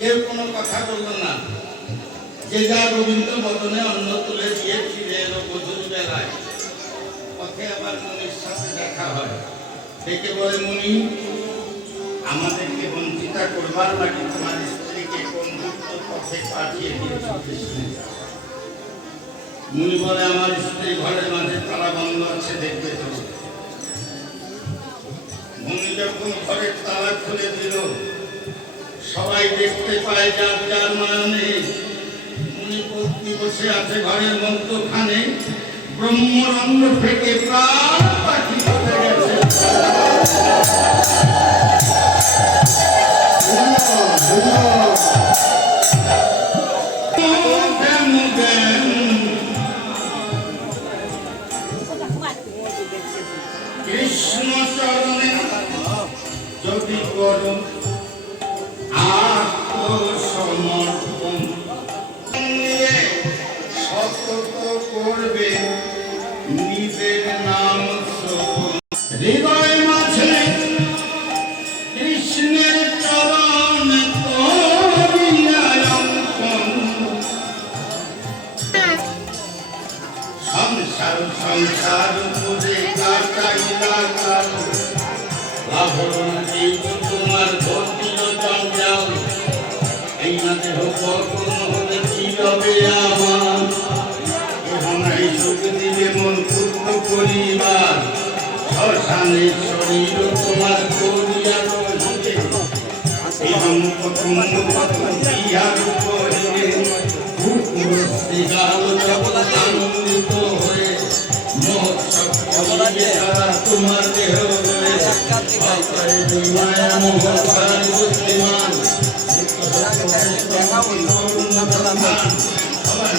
কেউ কোনো কথা বলল না। যে যা রবীন্দ্র বদনে অন্ন তুলে দিয়ে ফিরে এলো বধূর বেলায়। পথে আবার মুনির সাথে দেখা হয়। ডেকে বলে, মুনি, আমাদেরকে বঞ্চিতা করবার লাগে তোমার স্ত্রীকে কোন দুষ্ট পথে পাঠিয়ে দিয়েছে কৃষ্ণ। মুনি বলে, আমার স্ত্রী ঘরের মাঝে তালা বন্ধ আছে, দেখবে তো। মুনি যখন ঘরের তালা খুলে দিল, সবাই দেখতে পায় যার যার নয়নে মুনি পত্নী বসে আছে ঘরের মধ্যখানে। ব্রহ্মরন্ধ্র থেকে প্রাণ পাখি চলে গেছে। কৃষ্ণ চরণে যদি করো আত্মসমর্পণ, সতত করবে নিজের নাম শ্রবণ। হৃদয় মাঝে কৃষ্ণের চরণ করিয়া অঙ্কন। সংসার সংসার করে কাটাইলা কাল, লাভবান তোমার ঘটিল জঞ্জাল। এই না দেহ কখন হলে কি হবে আমার, এখানে সুখ দিবে মন ক্ষুদ্র পরিবার। শ্মশানে শরীর তোমার করিয়া রহিবে, এবং প্রথম ইহার করিবে। কুকুর শ্রীগাল জগদানন্দিত হয়ে মহোৎসব করিবে তারা তোমার দেহ বলে। মোহন বুদ্ধিমান সবাই